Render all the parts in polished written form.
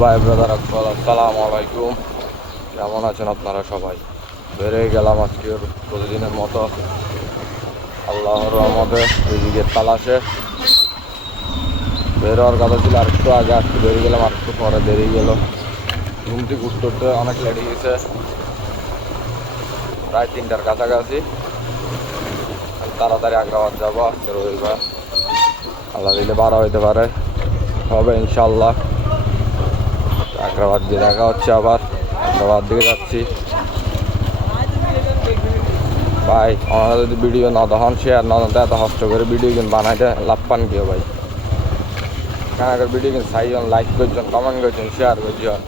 ভাই ব্রাদার আসসালামু আলাইকুম। কেমন আছেন আপনারা সবাই? বেরিয়ে গেলাম আজকের প্রতিদিনের মতো আল্লাহর রহমতে এদিকে তালাশে। বের হওয়ার কথা ছিল আরেকটু আগে, আজকে বেরিয়ে গেলাম আরেকটু পরে, দেরি গেল। ঘুম থেকে উঠতে উঠতে অনেক লেট গেছে, প্রায় 3টার কাছাকাছি। তাড়াতাড়ি আগ্রাবাদ যাবো, আজকে রবিবার, আল্লাহ দিলে 12 হইতে পারে, হবে ইনশাল্লাহ। আগ্রাবাদ দিয়ে দেখা হচ্ছে, আবার আগ্রাবাদ দিকে যাচ্ছি। ভাই আমরা যদি ভিডিও না তখন শেয়ার না তো এত কষ্ট করে ভিডিও কিন্তু বানাইতে লাভ পান কেউ ভাই? কেন করে ভিডিও কিন্তু চাইজন, লাইক করছেন, কমেন্ট করছেন, শেয়ার করছেন,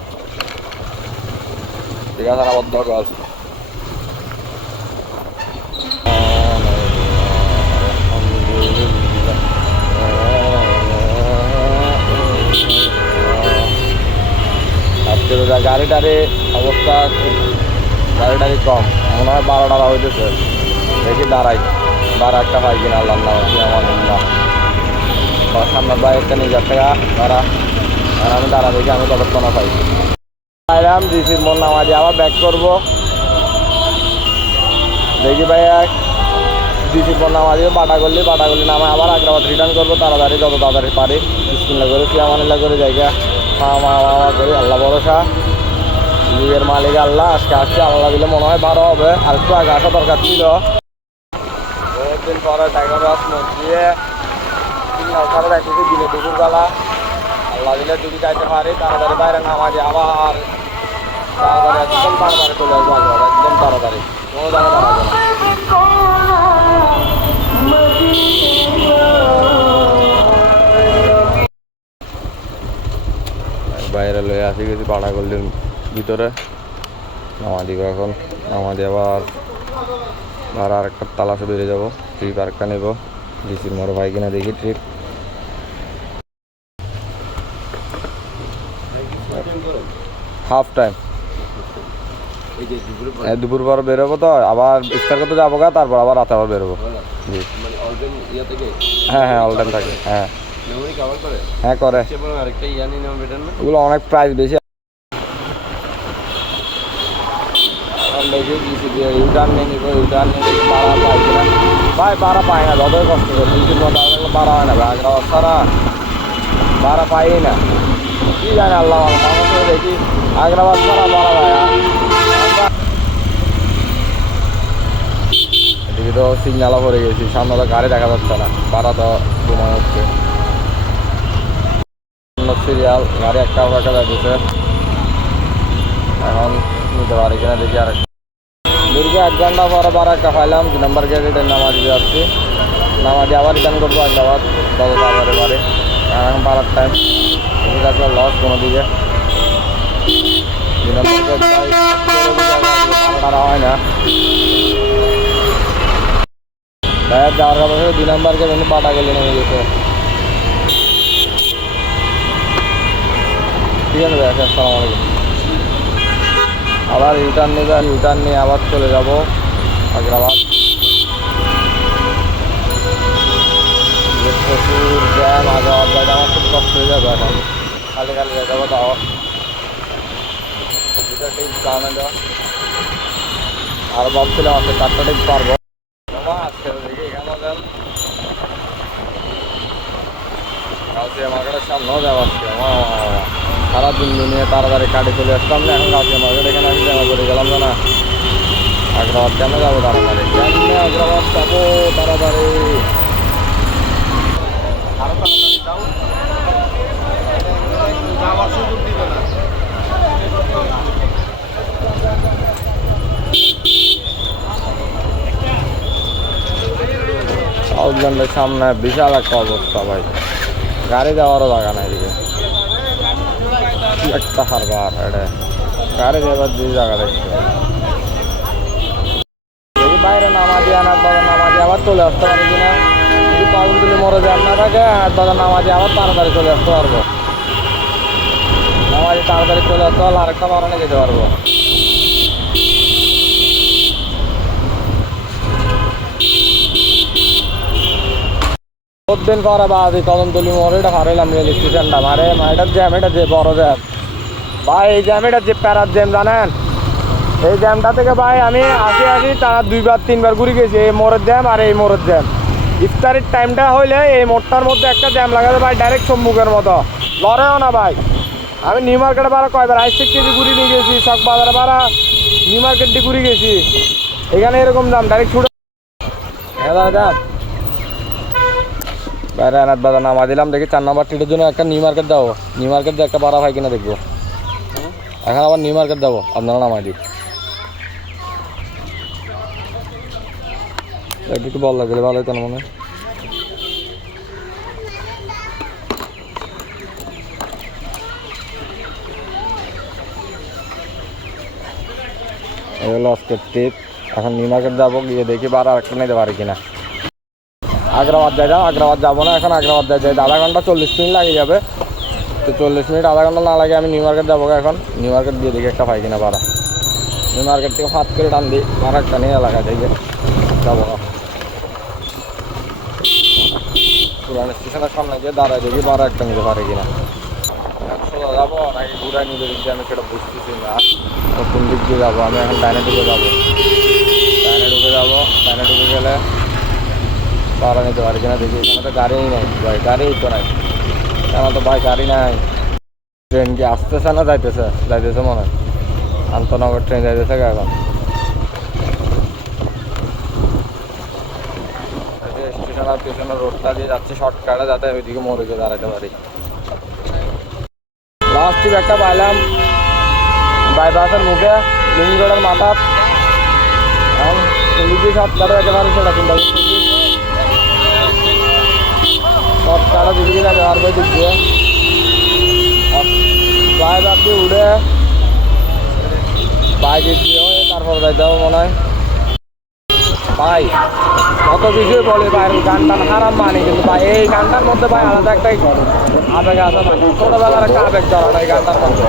ঠিক আছে না? বদ্ধ কল আজকে তো গাড়িটারি অবস্থা, গাড়িটারি কম মনে হয়, 12টা হইতেছে। দেখি দাঁড়াই, একটা পাই কিনা আল্লাহ নাম আমার সামনে বাইকটা নিয়ে যাচ্ছে দাঁড়া, আর আমি দাঁড়া দেখি আমি কতক্ষণ পাই। পাইলাম ডিসির মন নামাজি আবার ব্যাক করবো, দেখি ভাই ডিসির মন নামাজি বাটা করলি নামে আবার আগ্রাবাদ রিটার্ন করবো তাড়াতাড়ি, যত তাড়াতাড়ি পারি। বিসমিল্লাহ করে ফিয়ামানিল্লাহ করে জায়গা মা করি, আল্লাহ ভরসা, নিজের মালিক আল্লাহ। আজকে আসছে, আল্লাহ দিলে মনে হয় 12 হবে। আর একটু আগে আসা দরকার ছিল, বহুদিন পরে টাইগার রাস দিয়ে 3 নৌকারে যাইতেছি দিলে দুপুরবেলা। আল্লাহ দিলে যদি যাইতে পারি তাড়াতাড়ি বাইরে নামাজি আবার তাড়াতাড়ি, একদম তাড়াতাড়ি চলে আসবো আগ্রাবাদ, একদম তাড়াতাড়ি, কোনো জায়গায় দাঁড়াবো না। বাইরে লয়ে আসি গেছি পাড়াগল্লির ভিতরে, নামা দিব এখন। নামা দিয়ে আবার ভাড়া আরেকটা তালাশে বেরিয়ে যাবো, ট্রিপ আরেকটা নেব। ডিসির মোড় ভাই কিনা দেখি ট্রিপ। হাফ টাইম দুপুর পর বেরোবো, তো আবার ইফতার করতে যাবো গা, তারপর আবার রাতে আবার বেরোবো। জি হ্যাঁ হ্যাঁ, অল টাইম থাকে। হ্যাঁ হ্যাঁ করে, ওগুলো অনেক প্রাইস বেশি। ইউটার্ন নিয়ে নিবো, ইউটার্ন নিয়ে ভাড়া পাই কিনা ভাই? ভাড়া পাই না, যতই কষ্ট করে 2-3 ঘন্টা ভাড়া হয় না ভাই, আগ্রাবাদ ছাড়া ভাড়া পাই না। কি জানে আল্লাহ, মানুষের দেখি আগ্রাবাদ ছাড়া ভাড়া পায় না। এদিকে তো সিগনালও পড়ে গেছি, সামনে তো গাড়ি দেখা যাচ্ছে না, ভাড়া তো সময় হচ্ছে। সিরিয়াল গাড়ি একটা যাচ্ছে, এখন নিতে পারি কিনা দেখি। আর দীর্ঘ 1 ঘন্টা পরে বার একটা পাইলাম, 2 নম্বর গেটে নামাজি যাচ্ছি, নামাজি আবার রিটার্ন করবো আগ্রাবাদ, তত তাড়াতাড়ি পারে। এখন 12টার টাইম, ঠিক আছে, লস কোনো দিকে। 2 নম্বর গেট হয় না, ডাইরেক্ট যাওয়ার কথা 2 নম্বর গেট এমনি পাটা গেলে নেমে গেছে। ঠিক আছে ভাই, আসসালামু আলাইকুম। আবার রিটার্ন নেবে, রিটার্ন নিয়ে আবার চলে যাব আগ্রাবাদ। প্রচুর জ্যাম, আগ্রাবাদ যাইতে আমার খুব কষ্ট হয়ে যাবে এখন, খালি যাই যাবো। তাও ঠিক জানা দেওয়া, আর ভাবছিলাম আজকে 4টা ঠিক পারবো। আজকে দেখি এখানে যান গাউসিয়া মার্কেটের সামনেও যাবো আজকে। সারাদিন নিয়ে তাড়াতাড়ি কাটে চলে আসলাম না, এখন গাউসিয়া মার্কেট এখানে আমি দেখা করে গেলাম না। আগ্রাবাদ কেন যাবো তাড়াতাড়ি? কেমনে আগ্রাবাদ যাবো তাড়াতাড়ি? আরো তাড়াতাড়ি যাও, যাওয়ার সুযোগ দিবে না। সাউথল্যান্ডের সামনে বিশাল একটা অবস্থা ভাই, গাড়ি যাওয়ারও জায়গা নাই এদিকে, একটা হারবার এটা গাড়ি যাবার 2 জায়গা দেখতে। দেখি বাইরে নামাজি, আনার বাজার নামাজি আবার চলে আসতে পারি কিনা। যদি পাগলগুলি মরে যান না থাকে, আনার বাজার নামাজি আবার তাড়াতাড়ি চলে আসতে পারবো। নামাজি তাড়াতাড়ি চলে আসতে পারলে আরেকটা বারানে যেতে পারবো। বহুত দিন পরে বাদি কদমতলি মোড় এটা হারাইলাম, রেল স্টেশনটা মারে, এটার জ্যাম, এটা যে বড় জ্যাম। ভাই এই জ্যাম, এটা যে প্যারার জ্যাম জানেন, এই জ্যামটা থেকে ভাই আমি আসি টানা 2-3বার ঘুরে গেছি। এই মোড়ের জ্যাম আর এই মোড়ের জ্যাম। ইফতারের টাইমটা হইলে এই মোড়টার মধ্যে একটা জ্যাম লাগাতে ভাই ডাইরেক্ট সম্মুখের মতো লড়েও না ভাই। আমি নিউ মার্কেটে বারা কয়বার 80 কেজি ঘুরে নিয়ে গেছি, শখ বাজারে বারা নিউ মার্কেট দিয়ে ঘুরে গেছি। এখানে এরকম দাম ডাইরেক্ট ছুটে দাম বাইরে আনাত বাজার নামা দিলাম। দেখি 4 নম্বর টিটের জন্য একটা নিউ মার্কেট যাবো। নিউ মার্কেট দিয়ে একটা বাড়া ভাই কিনা দেখবো। এখন আবার নিউ মার্কেট যাবো, আপনারা নামাই দিই। একটু বল লাগলে ভালো হতো না মনে হয়। এই হলো আজকের ট্রিপ। এখন নিউ মার্কেট যাবো, গিয়ে দেখি বার আরেকটা নিতে পারি কিনা। আগ্রাবাদ যাও, আগ্রাবাদ যাবো না এখন, আগ্রাবাদ যাই আধা ঘন্টা 40 মিনিট লাগে যাবে। তো 40 মিনিট আধা ঘন্টা না লাগে আমি নিউ মার্কেট যাবো। এখন নিউ মার্কেট দিয়ে দেখি একটা পাই কিনা বাড়া। নিউ মার্কেট থেকে হাত করে টান দিই, আর একটা নিয়ে এলাকা থেকে যাবো। পুরান স্টেশনের সামনে গিয়ে দাঁড়ায় দেখি বারো একটা নিতে পারে কিনা। সোজা যাবো নাকি ঘুরাই নিতে দিচ্ছি আমি সেটা বুঝতেছি না। তো কোন দিক দিয়ে যাবো, আমি এখন ডাইনে ঢুকে যাবো। ডাইনে ঢুকে গেলে ভাড়া নিতে পারি কিনা দেখি। এখানে তো গাড়িই নাই ভাই, গাড়িই তো নাই। কেন তো ভাই গাড়ি নাই। ট্রেন কি আসতেছে না যাইতেছে মনে হয়। আন্তনগর ট্রেন যাইতেছে এখন। স্টেশনের পেছনের রোডটা দিয়ে যাচ্ছে শর্টকাটে, যাতে ওইদিকে মোড়ে গিয়ে দাঁড়াতে পারি। লাস্ট ট্রিপ একটা পাইলাম বাইপাসের মুখে লিঙ্ক রোডের মাথা। এখন দিকে শর্টকাটে যেতে পারি সেটা চিন্তা করতেছি। শর্টকাটে দিদিকে যেতে পারবো দিক দিয়ে। বাইপাস দিয়ে উঠে বাইকে দিয়ে তারপর যাইতে হবে মনে হয়। ভাই কত কিছুই বলি ভাই, গান টান হারাম মানে, কিন্তু ভাই এই গানটার মধ্যে ভাই আলাদা একটা আবেগ আছে ভাই। ছোটবেলার একটা আবেগ ধরা এই গানটার মধ্যে।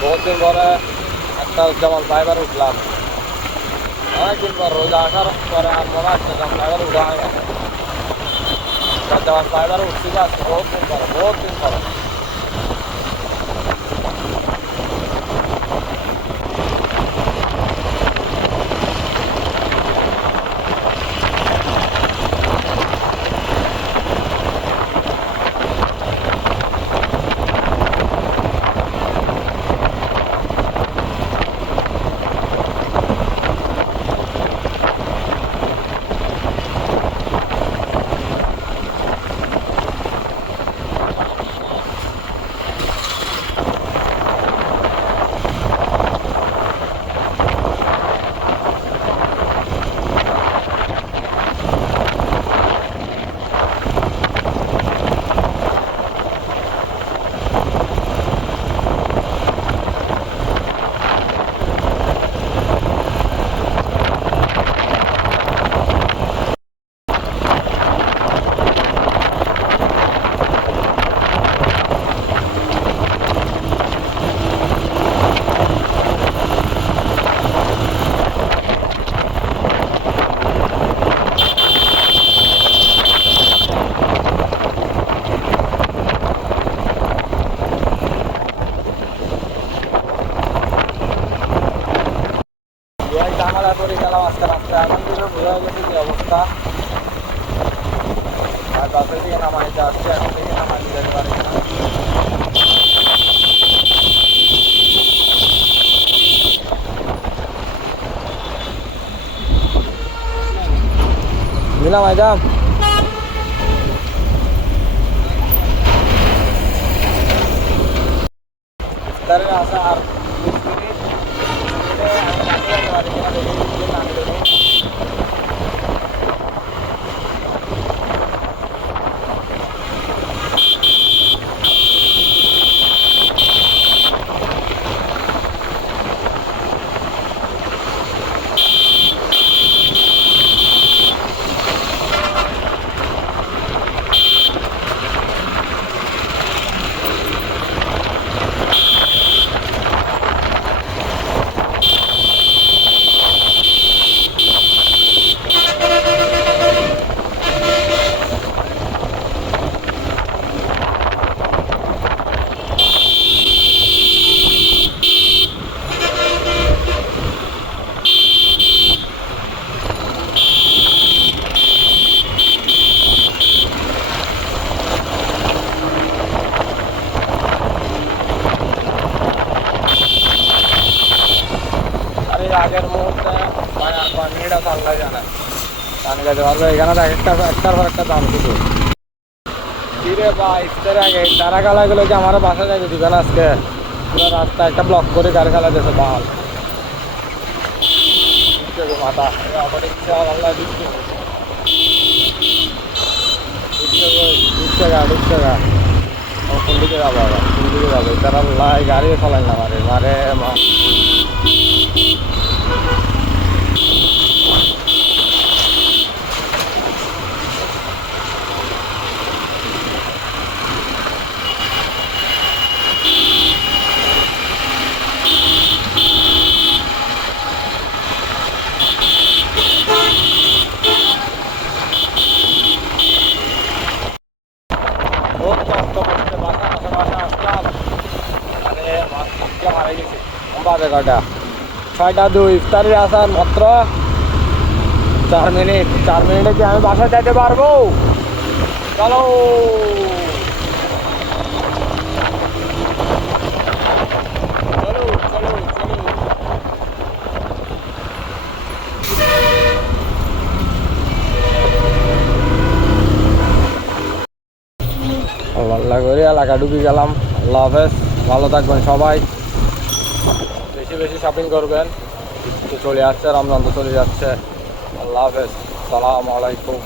বহুদিন পরে একটা যেমন ড্রাইভার উঠলাম, অনেকদিন পর রোজা আসার পরে আর মনে হচ্ছে যেমন ড্রাইভার উঠা হয় না। যেমন ড্রাইভার উঠছি আজকে বহুত দিন পরে। জামালা করে গেলাম আজকে রাস্তায়। এখন থেকে বোঝা গেছে কি অবস্থা। আর বাসের দিকে নামাইতে আসছে, এখন থেকে নামাইতে যেতে পারি না। দিলাম আইজাম তারে আসা আর 20 মিনিট যেতে পারি কিনা দেখি। আগের মুহূর্তে মানে আর 5 মিনিট আছে আল্লাহ জানে পানি খাইতে পারবে। এখানে দেখ একটার পর একটা দাম শুধু কিরে ভাই ইফতার আগে তারা গালাগুলো যে আমার বাসা যাইতে দিবে না আজকে পুরো রাস্তা একটা ব্লক করে গাড়ি খেলা দিয়েছে বাল মাথা আবার ইচ্ছা আল্লাহ দিচ্ছে কোন দিকে যাবো আবার কোন দিকে যাবো তারা লাই গাড়ি চালাই না মারে মারে মা খুব কষ্ট করছে বাসা আসলাম মানে মারা গেছি বাজে কটা 6টা 2 ইফতারের আসার মাত্র 4 মিনিটে কি আমি বাসায় যাইতে পারবো? চলো চলো চলো চলো আল্লাহ করে এলাকা ঢুকে গেলাম। আল্লাহ হাফেজ, ভালো থাকবেন সবাই, বেশি বেশি শপিং করবেন। তো চলে আসছে রমজান, তো চলে যাচ্ছে। আল্লাহ হাফেজ, সালামু আলাইকুম।